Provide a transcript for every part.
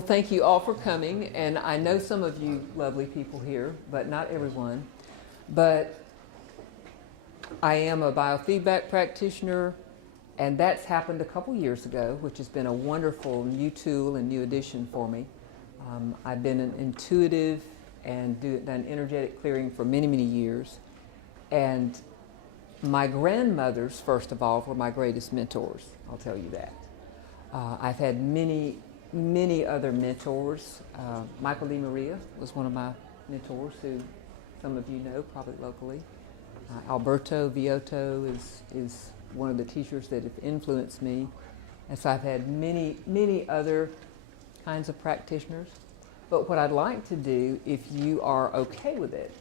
Well, thank you all for coming, and I know some of you lovely people here, but not everyone. But I am a biofeedback practitioner, and that's happened a couple years ago, which has been a wonderful new tool and new addition for me. I've been an intuitive and done energetic clearing for many, many years. And my grandmothers, first of all, were my greatest mentors, I'll tell you that. I've had many other mentors. Michael DeMaria was one of my mentors, who some of you know, probably locally. Alberto Villotto is one of the teachers that have influenced me. And so I've had many other kinds of practitioners. But what I'd like to do, if you are okay with it,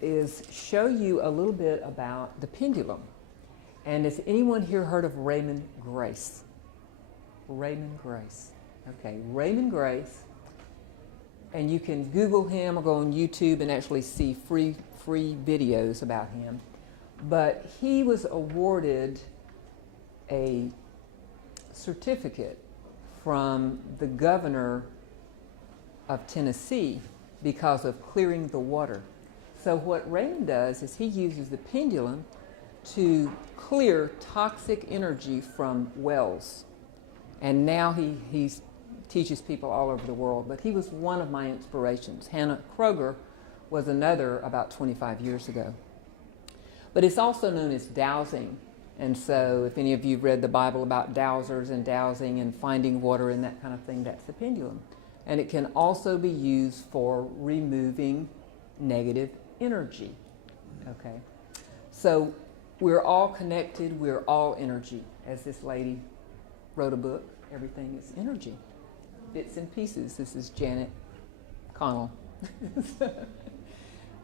is show you a little bit about the pendulum. And has anyone here heard of Raymond Grace? Raymond Grace. Okay, Raymond Grace. And you can Google him or go on YouTube and actually see free videos about him. But he was awarded a certificate from the governor of Tennessee because of clearing the water. So what Raymond does is he uses the pendulum to clear toxic energy from wells. And now he teaches people all over the world. But he was one of my inspirations. Hannah Kroger was another about 25 years ago. But it's also known as dowsing. And so if any of you have read the Bible about dowsers and dowsing and finding water and that kind of thing, that's the pendulum. And it can also be used for removing negative energy. Okay? So we're all connected, we're all energy. As this lady wrote a book, everything is energy. Bits and pieces. This is Janet Connell.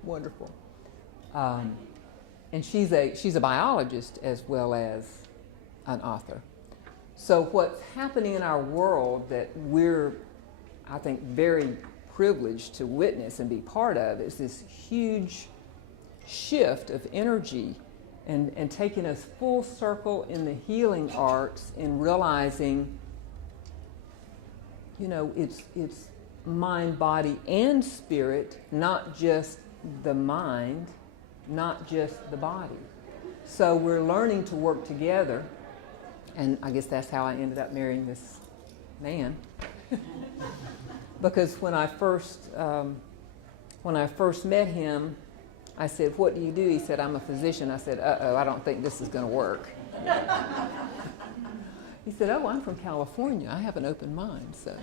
Wonderful. And she's a biologist as well as an author. So what's happening in our world that we're, I think, very privileged to witness and be part of is this huge shift of energy and taking us full circle in the healing arts and realizing, you know, it's mind, body, and spirit, not just the mind, not just the body. So we're learning to work together, and I guess that's how I ended up marrying this man. Because when I first met him, I said, "What do you do?" He said, "I'm a physician." I said, "Uh-oh, I don't think this is going to work." He said, "Oh, I'm from California. I have an open mind." So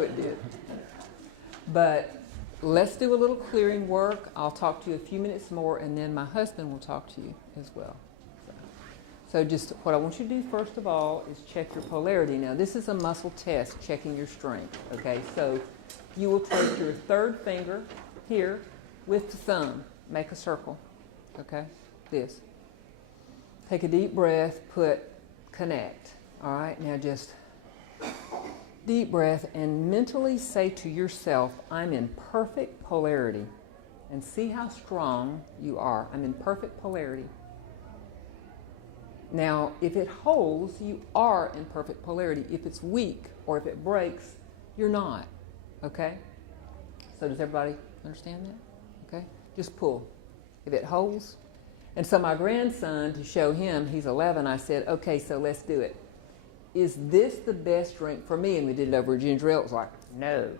it did. But let's do a little clearing work. I'll talk to you a few minutes more, and then my husband will talk to you as well. So just what I want you to do first of all is check your polarity. Now, this is a muscle test, checking your strength, okay? So you will take your third finger here with the thumb. Make a circle, okay? This. Take a deep breath, put connect. All right, now just deep breath and mentally say to yourself, I'm in perfect polarity. And see how strong you are. I'm in perfect polarity. Now, if it holds, you are in perfect polarity. If it's weak or if it breaks, you're not. Okay? So does everybody understand that? Okay? Just pull. If it holds. And so my grandson, to show him, he's 11, I said, okay, so let's do it. Is this the best drink for me? And we did it over ginger ale. It was like, no.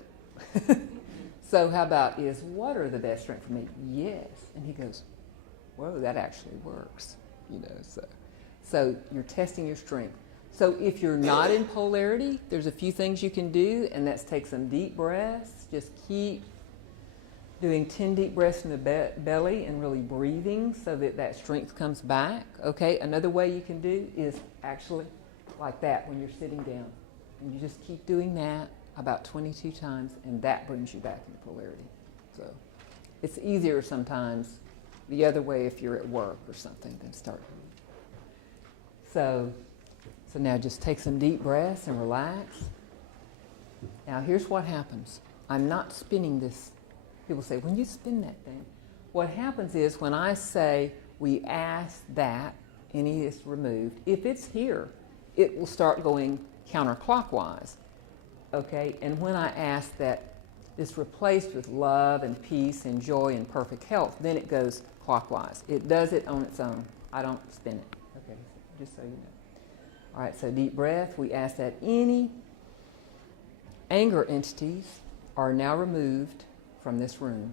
So how about, is water the best drink for me? Yes. And he goes, whoa, that actually works. You know, so you're testing your strength. So if you're not in polarity, there's a few things you can do, and that's take some deep breaths. Just keep doing 10 deep breaths in the belly and really breathing so that that strength comes back. Okay, another way you can do is actually like that when you're sitting down. And you just keep doing that about 22 times, and that brings you back into polarity. So it's easier sometimes the other way if you're at work or something than start. So now just take some deep breaths and relax. Now here's what happens. I'm not spinning this. People say, when you spin that thing, what happens is when I say we ask that any is removed, if it's here, it will start going counterclockwise. Okay, and when I ask that it's replaced with love and peace and joy and perfect health, then it goes clockwise. It does it on its own. I don't spin it. Okay, just so you know. All right, so deep breath. We ask that any anger entities are now removed from this room.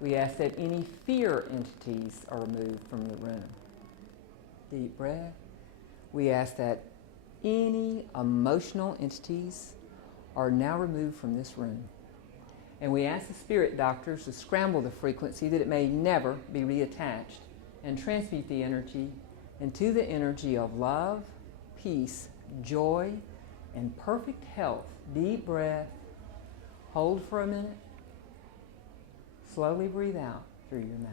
We ask that any fear entities are removed from the room. Deep breath. We ask that any emotional entities are now removed from this room. And we ask the spirit doctors to scramble the frequency that it may never be reattached and transmute the energy into the energy of love, peace, joy, and perfect health. Deep breath. Hold for a minute. Slowly breathe out through your mouth.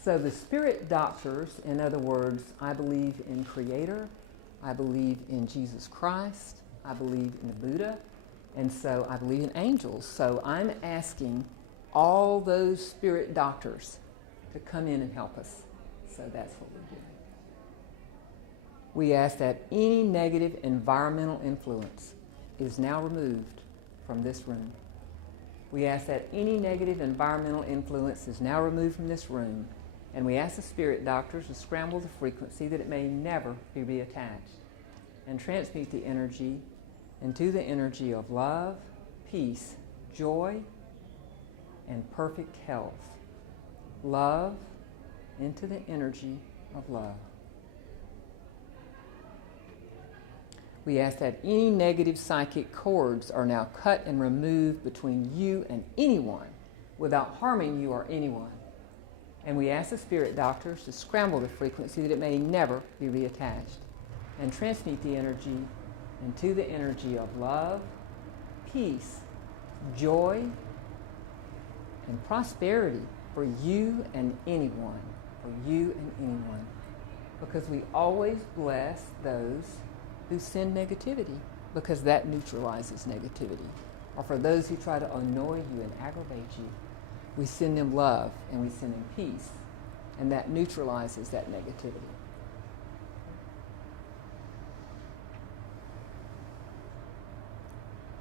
So the spirit doctors, in other words, I believe in Creator, I believe in Jesus Christ, I believe in the Buddha, and so I believe in angels. So I'm asking all those spirit doctors to come in and help us. So that's what we're doing. We ask that any negative environmental influence is now removed from this room. We ask that any negative environmental influence is now removed from this room. And we ask the spirit doctors to scramble the frequency that it may never be reattached and transmute the energy into the energy of love, peace, joy, and perfect health. Love into the energy of love. We ask that any negative psychic cords are now cut and removed between you and anyone without harming you or anyone. And we ask the spirit doctors to scramble the frequency that it may never be reattached and transmute the energy into the energy of love, peace, joy, and prosperity for you and anyone, for you and anyone. Because we always bless those who send negativity, because that neutralizes negativity. Or for those who try to annoy you and aggravate you, we send them love and we send them peace, and that neutralizes that negativity.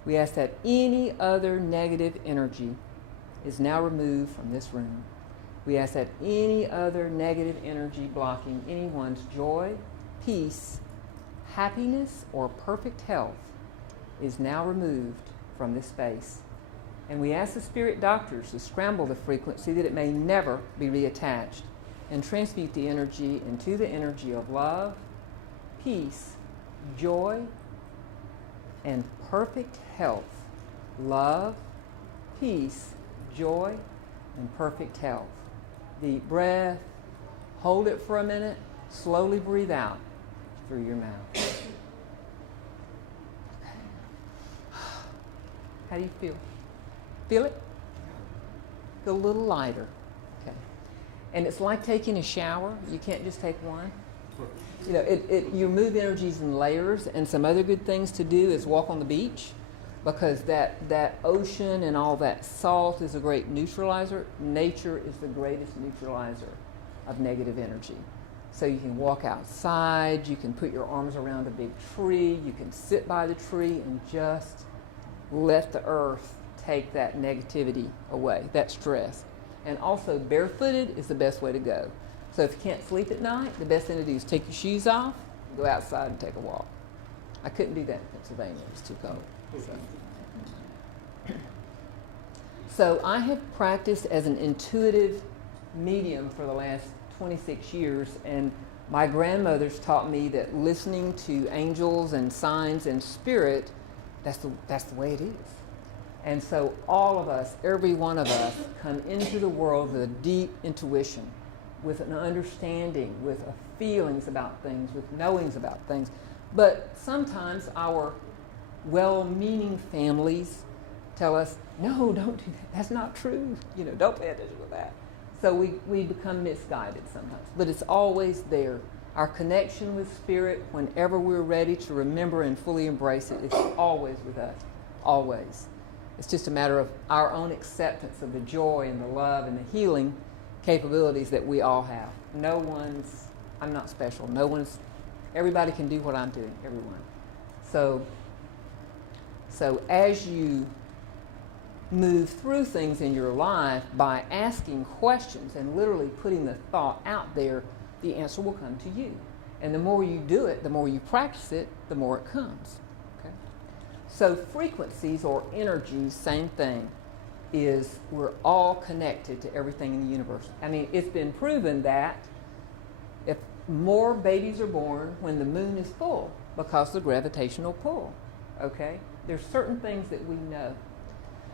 We ask that any other negative energy is now removed from this room. We ask that any other negative energy blocking anyone's joy, peace, happiness, or perfect health is now removed from this space. And we ask the spirit doctors to scramble the frequency that it may never be reattached and transmute the energy into the energy of love, peace, joy, and perfect health. Love, peace, joy, and perfect health. Deep breath. Hold it for a minute. Slowly breathe out through your mouth. How do you feel? Feel it? Feel a little lighter. Okay. And it's like taking a shower. You can't just take one. You know, you move energies in layers, and some other good things to do is walk on the beach, because that ocean and all that salt is a great neutralizer. Nature is the greatest neutralizer of negative energy. So you can walk outside, you can put your arms around a big tree, you can sit by the tree and just let the earth take that negativity away, that stress. And also barefooted is the best way to go. So if you can't sleep at night, the best thing to do is take your shoes off, go outside and take a walk. I couldn't do that in Pennsylvania, it was too cold. So I have practiced as an intuitive medium for the last 26 years, and my grandmothers taught me that listening to angels and signs and spirit, that's the way it is. And so all of us, every one of us, come into the world with a deep intuition, with an understanding, with feelings about things, with knowings about things. But sometimes our well-meaning families tell us, no, don't do that. That's not true. You know, don't pay attention to that. So we become misguided sometimes. But it's always there. Our connection with spirit, whenever we're ready to remember and fully embrace it, it's always with us. Always. It's just a matter of our own acceptance of the joy and the love and the healing capabilities that we all have. No one's I'm not special. Everybody can do what I'm doing, everyone. So as you move through things in your life by asking questions and literally putting the thought out there, the answer will come to you. And the more you do it, the more you practice it, the more it comes. Okay? So frequencies or energies, same thing, is we're all connected to everything in the universe. I mean, it's been proven that if more babies are born when the moon is full because of the gravitational pull, okay? There's certain things that we know.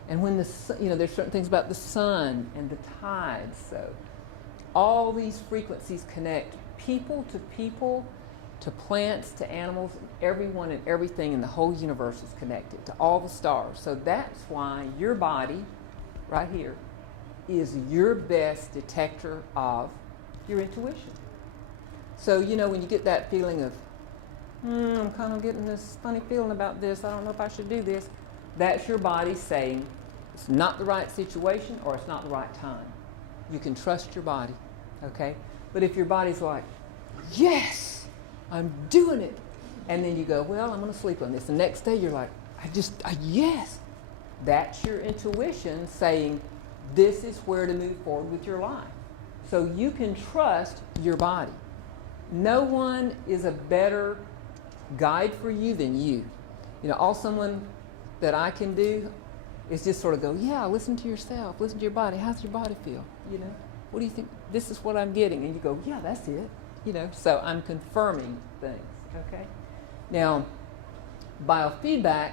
And when there's certain things about the sun and the tides. So all these frequencies connect people, to plants, to animals, everyone and everything in the whole universe is connected to all the stars. So that's why your body, right here, is your best detector of your intuition. So, when you get that feeling of, I'm kind of getting this funny feeling about this, I don't know if I should do this, that's your body saying it's not the right situation or it's not the right time. You can trust your body, okay? But if your body's like, yes, I'm doing it, and then you go, well, I'm going to sleep on this. The next day you're like, yes. That's your intuition saying this is where to move forward with your life. So you can trust your body. No one is a better guide for you than you. All someone that I can do is just sort of go, yeah, listen to yourself, listen to your body. How's your body feel? What do you think? This is what I'm getting. And you go, yeah, that's it. So I'm confirming things, okay? Now, biofeedback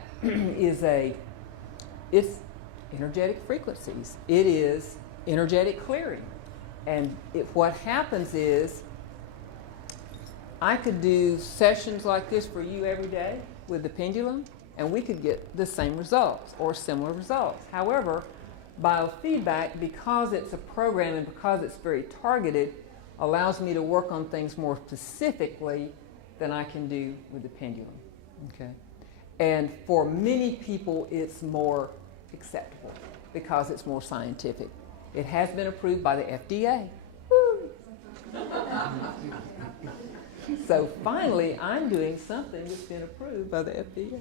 it's energetic frequencies. It is energetic clearing. And what happens is I could do sessions like this for you every day with the pendulum, and we could get the same results or similar results. However, biofeedback, because it's a program and because it's very targeted, allows me to work on things more specifically than I can do with the pendulum. Okay? And for many people, it's more acceptable because it's more scientific. It has been approved by the FDA. Woo! So finally, I'm doing something that's been approved by the FDA.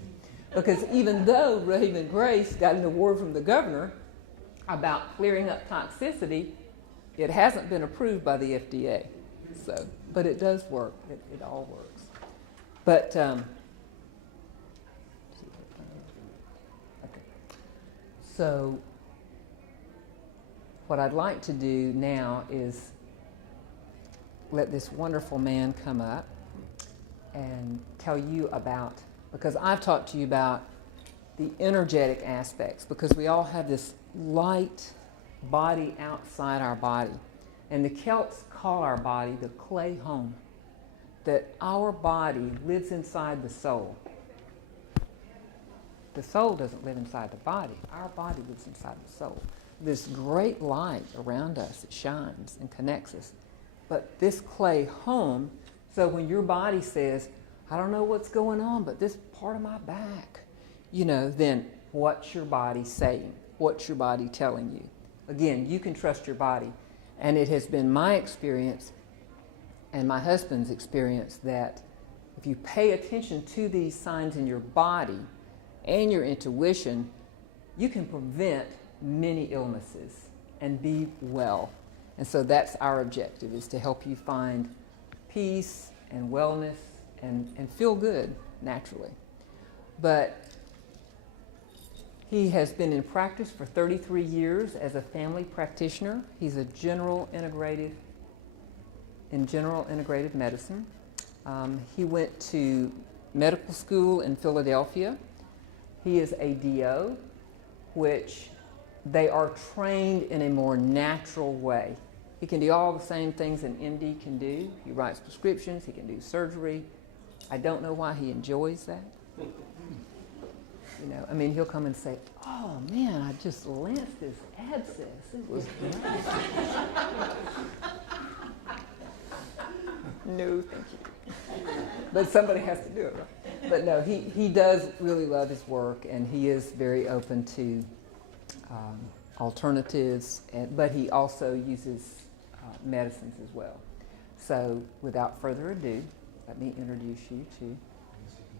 Because even though Raven Grace got an award from the governor about clearing up toxicity, it hasn't been approved by the FDA. But it does work. It all works. But okay. So what I'd like to do now is let this wonderful man come up and tell you about, because I've talked to you about the energetic aspects, because we all have this light body outside our body. And the Celts call our body the clay home, that our body lives inside the soul. The soul doesn't live inside the body. Our body lives inside the soul. This great light around us, it shines and connects us. But this clay home, so when your body says, I don't know what's going on, but this part of my back, then what's your body saying? What's your body telling you? Again, you can trust your body. And it has been my experience and my husband's experience that if you pay attention to these signs in your body and your intuition, you can prevent many illnesses and be well. And so that's our objective, is to help you find peace and wellness and feel good naturally. But he has been in practice for 33 years as a family practitioner. He's a general integrative medicine. He went to medical school in Philadelphia. He is a DO, which they are trained in a more natural way. He can do all the same things an MD can do. He writes prescriptions, he can do surgery. I don't know why he enjoys that. He'll come and say, oh man, I just lanced this abscess. It was great. No, thank you. But somebody has to do it, right? But no, he does really love his work, and he is very open to alternatives, but he also uses medicines as well. So without further ado, let me introduce you to